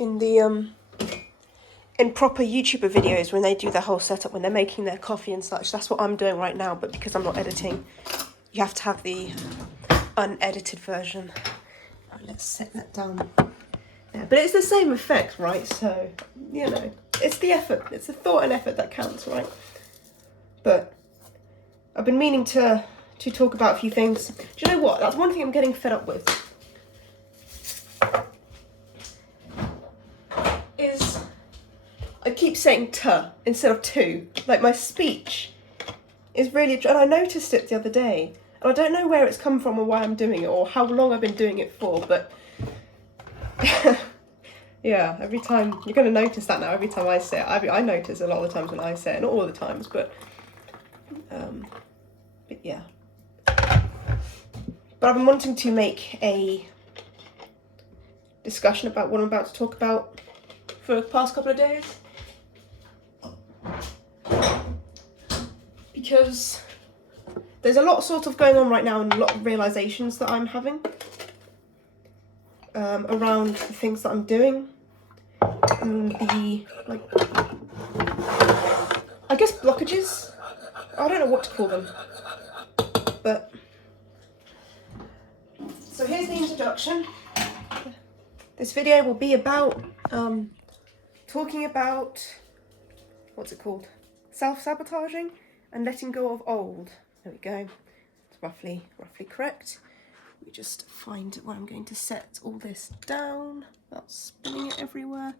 in the in proper YouTuber videos when they do their whole setup, when they're making their coffee and such. That's what I'm doing right now, but because I'm not editing, you have to have the unedited version. Right, let's set that down. Yeah, but it's the same effect, right? So, you know, it's the effort, it's the thought and effort that counts, right? But I've been meaning to talk about a few things. Do you know what? That's one thing I'm getting fed up with. Is I keep saying "t" instead of "to." Like, my speech is really, and I noticed it the other day, and I don't know where it's come from or why I'm doing it or how long I've been doing it for, but yeah, every time, you're going to notice that now, every time I say it. I notice a lot of the times when I say it, not all the times, but yeah. But I've been wanting to make a discussion about what I'm about to talk about for the past couple of days. Because there's a lot sort of going on right now and a lot of realizations that I'm having around the things that I'm doing and the, like, I guess blockages. I don't know what to call them. But so here's the introduction. This video will be about talking about, what's it called? Self-sabotaging and letting go of old. There we go. It's roughly correct. Let me just find where I'm going to set all this down without spinning it everywhere.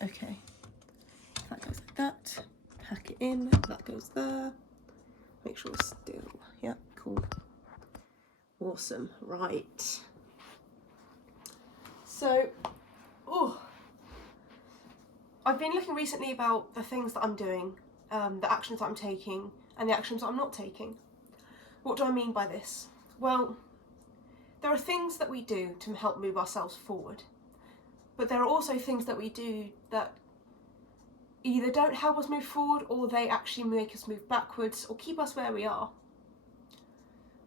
Okay. That goes like that. Hack it in. That goes there. Make sure it's still. Yeah, cool. Awesome. Right. So, I've been looking recently about the things that I'm doing, the actions that I'm taking, and the actions that I'm not taking. What do I mean by this? Well, there are things that we do to help move ourselves forward, but there are also things that we do that either don't help us move forward or they actually make us move backwards or keep us where we are.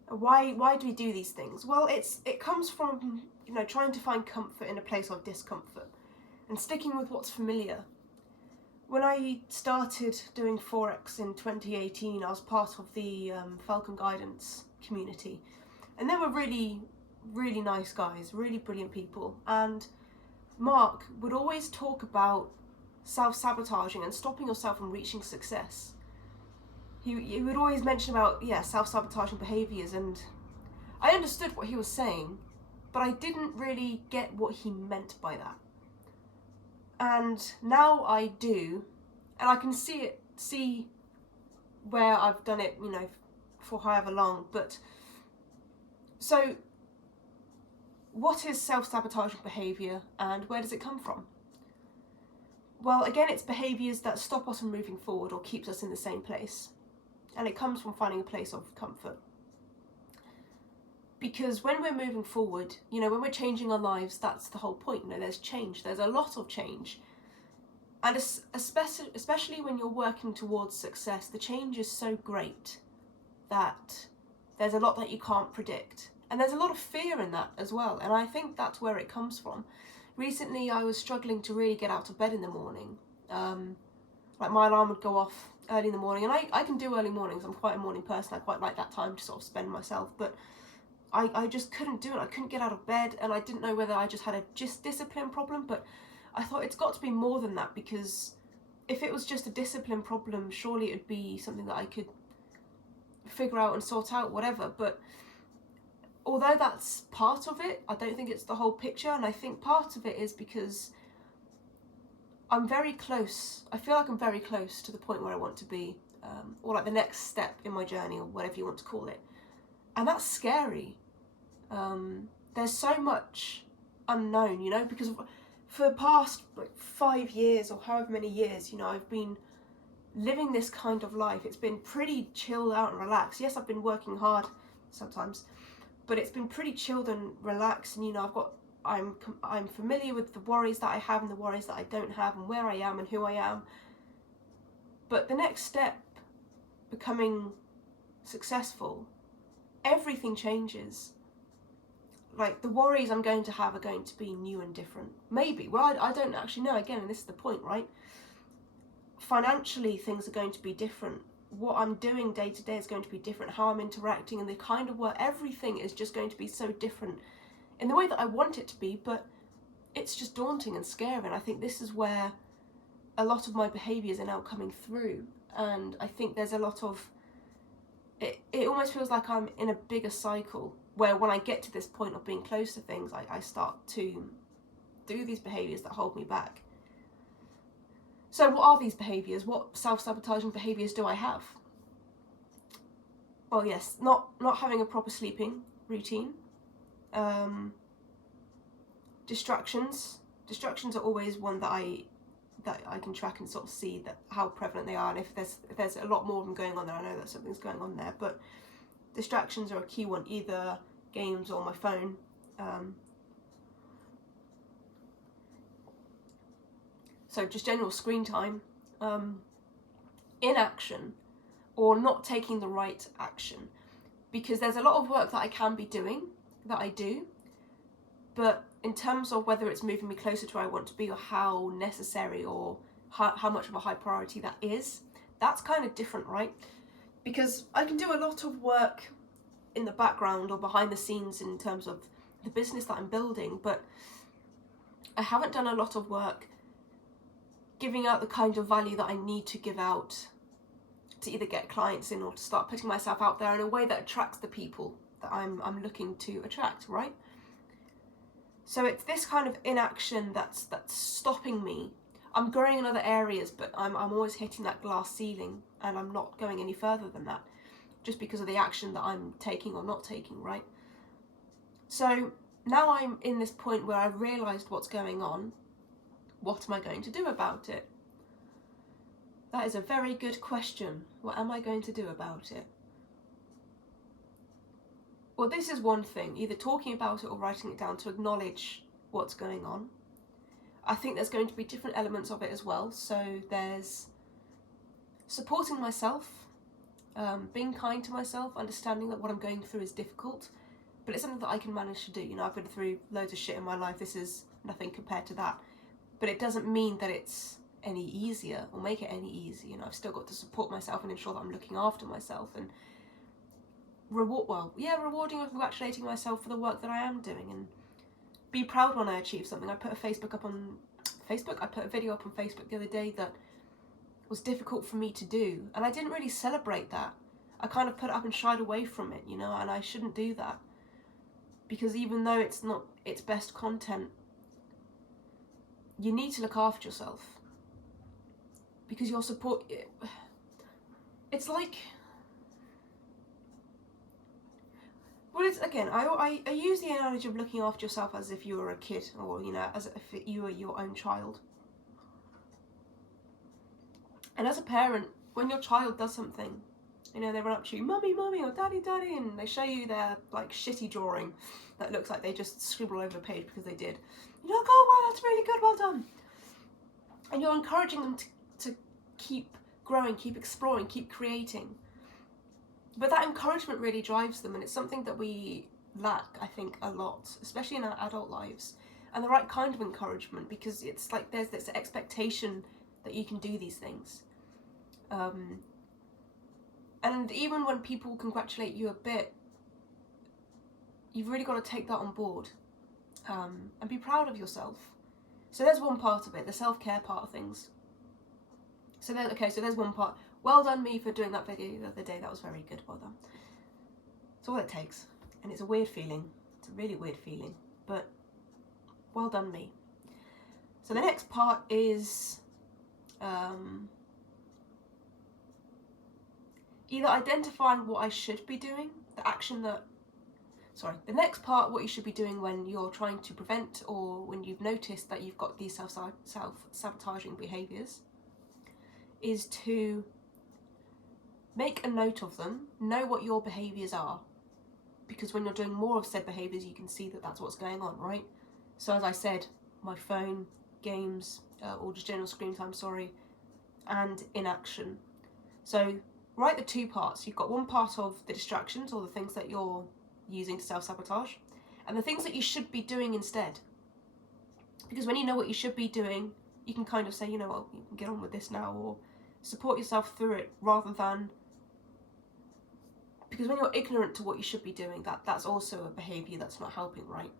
Why do we do these things? Well, it comes from, trying to find comfort in a place of discomfort and sticking with what's familiar. When I started doing Forex in 2018, I was part of the Falcon Guidance community, and they were really, really nice guys, really brilliant people. And Mark would always talk about self-sabotaging and stopping yourself from reaching success. He would always mention about, self-sabotaging behaviours, and I understood what he was saying, but I didn't really get what he meant by that. And now I do, and I can see where I've done it, for however long. But so what is self-sabotaging behaviour and where does it come from? Well, again, it's behaviours that stop us from moving forward or keeps us in the same place. And it comes from finding a place of comfort. Because when we're moving forward, when we're changing our lives, that's the whole point. There's change. There's a lot of change. And especially when you're working towards success, the change is so great that there's a lot that you can't predict. And there's a lot of fear in that as well. And I think that's where it comes from. Recently, I was struggling to really get out of bed in the morning. Like, my alarm would go off early in the morning. And I can do early mornings. I'm quite a morning person. I quite like that time to sort of spend myself. But I just couldn't do it. I couldn't get out of bed, and I didn't know whether I just had a discipline problem, but I thought it's got to be more than that, because if it was just a discipline problem, surely it would be something that I could figure out and sort out, whatever. But although that's part of it, I don't think it's the whole picture, and I think part of it is because I'm very close. I feel like I'm very close to the point where I want to be, or like the next step in my journey, or whatever you want to call it. And that's scary. There's so much unknown, because for the past 5 years or however many years, I've been living this kind of life. It's been pretty chilled out and relaxed. Yes, I've been working hard sometimes, but it's been pretty chilled and relaxed. And I'm familiar with the worries that I have and the worries that I don't have, and where I am and who I am. But the next step, becoming successful, everything changes. like the worries I'm going to have are going to be new and different. Maybe. Well, I don't actually know. Again, and this is the point, right? Financially, things are going to be different. What I'm doing day to day is going to be different. How I'm interacting and the kind of work, everything is just going to be so different in the way that I want it to be, but it's just daunting and scary. And I think this is where a lot of my behaviours are now coming through. And I think there's a lot of, it almost feels like I'm in a bigger cycle where when I get to this point of being close to things, I start to do these behaviours that hold me back. So what are these behaviours? What self-sabotaging behaviours do I have? Well, yes, not having a proper sleeping routine. Distractions. Distractions are always one that I can track and sort of see that how prevalent they are, and if there's a lot more of them going on there, I know that something's going on there. But distractions are a key one, either games or my phone. So just general screen time, inaction, or not taking the right action. Because there's a lot of work that I can be doing, that I do, but in terms of whether it's moving me closer to where I want to be, or how necessary or how much of a high priority that is, that's kind of different, right? Because I can do a lot of work in the background or behind the scenes in terms of the business that I'm building, but I haven't done a lot of work giving out the kind of value that I need to give out to either get clients in or to start putting myself out there in a way that attracts the people that I'm looking to attract, right? So it's this kind of inaction that's stopping me. I'm growing in other areas, but I'm always hitting that glass ceiling, and I'm not going any further than that, just because of the action that I'm taking or not taking, right? So now I'm in this point where I've realised what's going on. What am I going to do about it? That is a very good question. What am I going to do about it? Well, this is one thing, either talking about it or writing it down to acknowledge what's going on. I think there's going to be different elements of it as well. So there's supporting myself, being kind to myself, understanding that what I'm going through is difficult, but it's something that I can manage to do. You know, I've been through loads of shit in my life. This is nothing compared to that. But it doesn't mean that it's any easier or make it any easier. You know, I've still got to support myself and ensure that I'm looking after myself and rewarding and congratulating myself for the work that I am doing, and be proud when I achieve something. I put a video up on Facebook the other day that was difficult for me to do, and I didn't really celebrate that. I kind of put it up and shied away from it, you know, and I shouldn't do that, because even though it's not its best content, you need to look after yourself, because your support, it's like, well, it's, again, I use the analogy of looking after yourself as if you were a kid, or, you know, as if you were your own child. And as a parent, when your child does something, you know, they run up to you, mummy, mummy, or daddy, daddy, and they show you their, like, shitty drawing that looks like they just scribbled over the page because they did. You're like, oh, wow, that's really good, well done. And you're encouraging them to keep growing, keep exploring, keep creating. But that encouragement really drives them, and it's something that we lack, I think, a lot, especially in our adult lives. And the right kind of encouragement, because it's like there's this expectation that you can do these things. And even when people congratulate you a bit, you've really got to take that on board, and be proud of yourself. So there's one part of it, the self-care part of things. So there's one part. Well done me for doing that video the other day. That was very good. Well done. It's all it takes. And it's a weird feeling. It's a really weird feeling. But well done me. So the next part is either identifying what I should be doing, the next part, what you should be doing when you're trying to prevent, or when you've noticed that you've got these self-sabotaging behaviours, is to make a note of them, know what your behaviours are, because when you're doing more of said behaviours, you can see that that's what's going on, right? So as I said, my phone, games, or just general screen time, and inaction. So write the two parts. You've got one part of the distractions, or the things that you're using to self-sabotage, and the things that you should be doing instead. Because when you know what you should be doing, you can kind of say, you know what, you can get on with this now, or support yourself through it, rather than, because when you're ignorant to what you should be doing, that's also a behaviour that's not helping, right?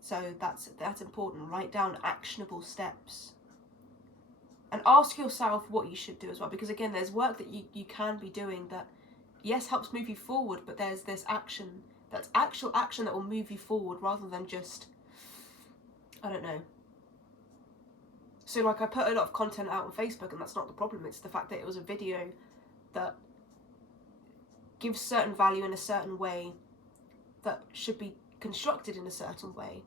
So that's important. Write down actionable steps. And ask yourself what you should do as well, because again, there's work that you can be doing that, yes, helps move you forward, but there's this action, that's actual action that will move you forward, rather than just, I don't know. So like, I put a lot of content out on Facebook, and that's not the problem, it's the fact that it was a video that gives certain value in a certain way, that should be constructed in a certain way.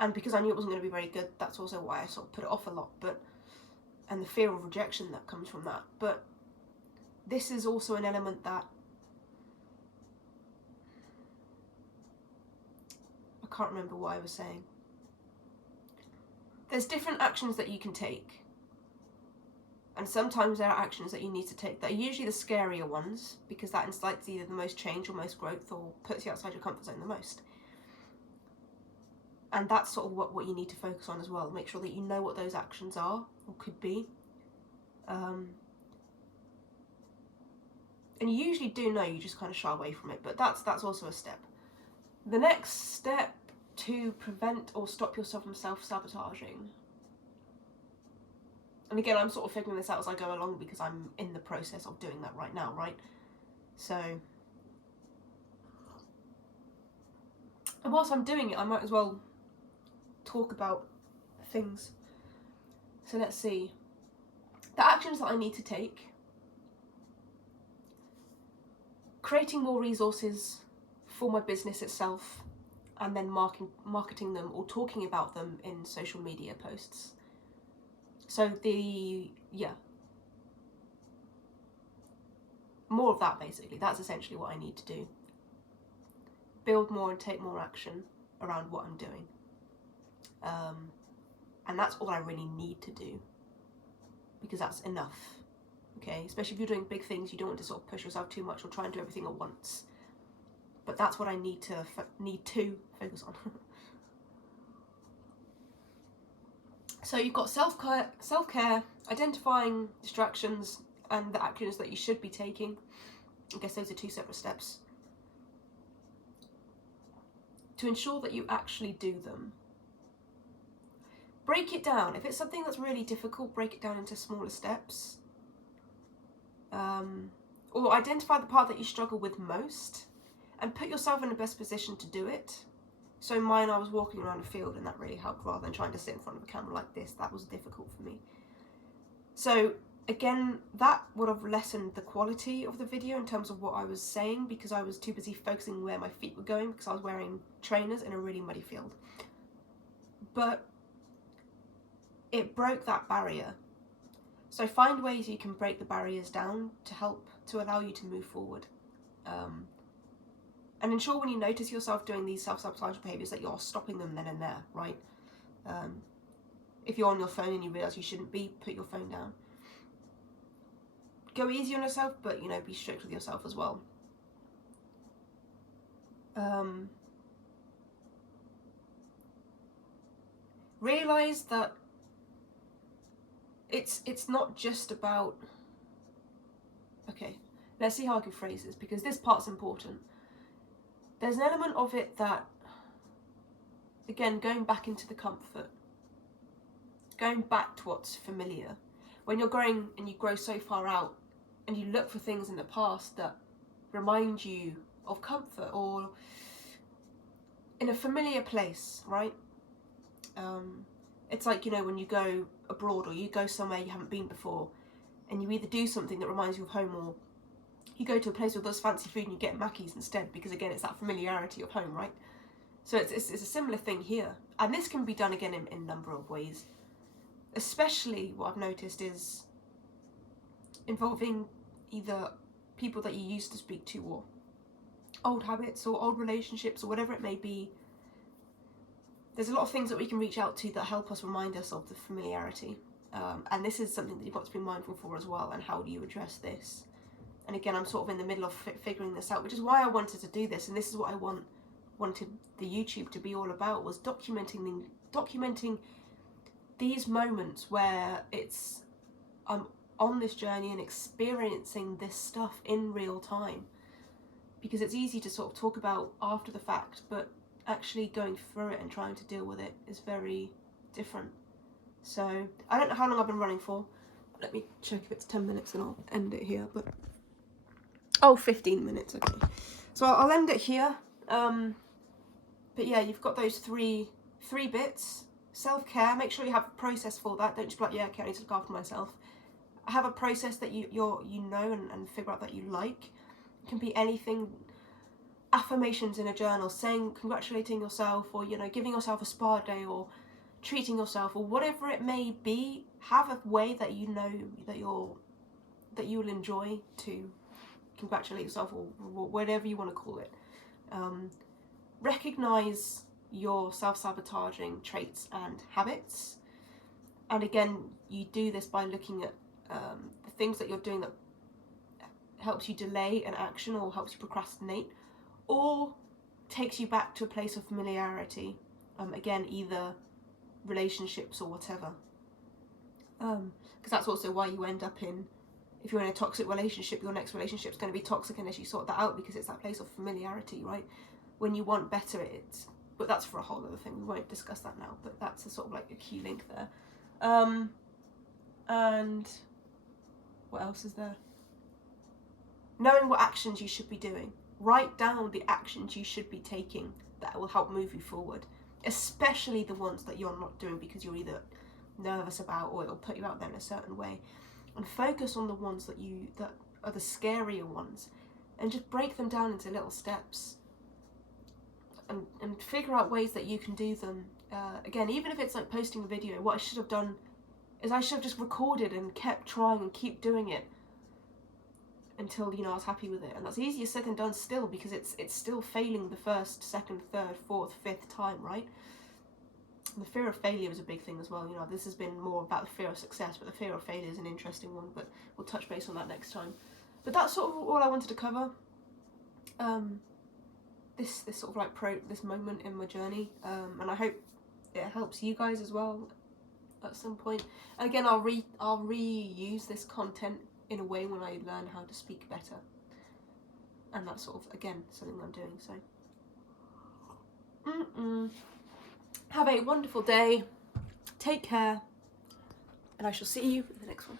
And because I knew it wasn't going to be very good, that's also why I sort of put it off a lot, and the fear of rejection that comes from that. But this is also an element that I can't remember what I was saying. There's different actions that you can take, and sometimes there are actions that you need to take that are usually the scarier ones, because that incites either the most change or most growth, or puts you outside your comfort zone the most. And that's sort of what you need to focus on as well. Make sure that you know what those actions are, or could be. And you usually do know, you just kind of shy away from it, but that's also a step. The next step to prevent or stop yourself from self-sabotaging. And again, I'm sort of figuring this out as I go along, because I'm in the process of doing that right now, right? So, and whilst I'm doing it, I might as well talk about things. So let's see. The actions that I need to take. Creating more resources for my business itself, and then marketing them or talking about them in social media posts. So more of that basically. That's essentially what I need to do. Build more and take more action around what I'm doing. And that's all I really need to do, because that's enough. Okay, especially if you're doing big things, you don't want to sort of push yourself too much or try and do everything at once. But that's what I need to focus on. So you've got self-care, identifying distractions, and the actions that you should be taking. I guess those are two separate steps. To ensure that you actually do them. Break it down. If it's something that's really difficult, break it down into smaller steps. Or identify the part that you struggle with most, and put yourself in the best position to do it. So mine, I was walking around a field, and that really helped, rather than trying to sit in front of a camera like this. That was difficult for me. So again, that would have lessened the quality of the video in terms of what I was saying, because I was too busy focusing where my feet were going, because I was wearing trainers in a really muddy field. But it broke that barrier. So find ways you can break the barriers down to help to allow you to move forward. And ensure when you notice yourself doing these self-sabotage behaviours that you're stopping them then and there, right? If you're on your phone and you realise you shouldn't be, put your phone down. Go easy on yourself, but, you know, be strict with yourself as well. Realise that it's not just about, okay, let's see how I can phrase this, because this part's important. There's an element of it that, again, going back into the comfort, going back to what's familiar. When you're growing and you grow so far out, and you look for things in the past that remind you of comfort, or in a familiar place, right? It's like, you know, when you go abroad, or you go somewhere you haven't been before, and you either do something that reminds you of home, or you go to a place with those fancy food and you get Mackies instead, because again, it's that familiarity of home, right? So it's a similar thing here. And this can be done again in a number of ways. Especially what I've noticed is involving either people that you used to speak to, or old habits, or old relationships, or whatever it may be. There's a lot of things that we can reach out to that help us remind us of the familiarity. And this is something that you've got to be mindful for as well, and how do you address this? And again, I'm sort of in the middle of figuring this out, which is why I wanted to do this, and this is what I want wanted the YouTube to be all about, was documenting these moments where I'm on this journey and experiencing this stuff in real time, because it's easy to sort of talk about after the fact, but actually going through it and trying to deal with it is very different. So I don't know how long I've been running for. Let me check if it's 10 minutes and I'll end it here. But 15 minutes, okay. So I'll end it here. But yeah, you've got those three bits. Self-care, make sure you have a process for that. Don't just be like, yeah, okay, I need to look after myself. Have a process that you know and figure out that you like. It can be anything. Affirmations in a journal, congratulating yourself, or giving yourself a spa day, or treating yourself, or whatever it may be. Have a way that you know that you will enjoy to congratulate yourself, or whatever you want to call it. Recognize your self-sabotaging traits and habits, and again, you do this by looking at the things that you're doing that helps you delay an action or helps you procrastinate, or takes you back to a place of familiarity. Again, either relationships or whatever. Because that's also why you end up if you're in a toxic relationship, your next relationship is going to be toxic unless you sort that out, because it's that place of familiarity, right? When you want better, but that's for a whole other thing. We won't discuss that now, but that's a sort of like a key link there. And what else is there? Knowing what actions you should be doing. Write down the actions you should be taking that will help move you forward, especially the ones that you're not doing because you're either nervous about or it'll put you out there in a certain way. And focus on the ones that are the scarier ones, and just break them down into little steps, and figure out ways that you can do them. Again, even if it's like posting a video, what I should have done is I should have just recorded and kept trying and keep doing it until I was happy with it. And that's easier said than done still, because it's still failing the first, second, third, fourth, fifth time, right? And the fear of failure is a big thing as well. This has been more about the fear of success, but the fear of failure is an interesting one, but we'll touch base on that next time. But that's sort of all I wanted to cover. This sort of like this moment in my journey, and I hope it helps you guys as well at some point. And again, I'll reuse this content in a way when I learn how to speak better, and that's sort of, again, something I'm doing. So have a wonderful day, take care, and I shall see you in the next one.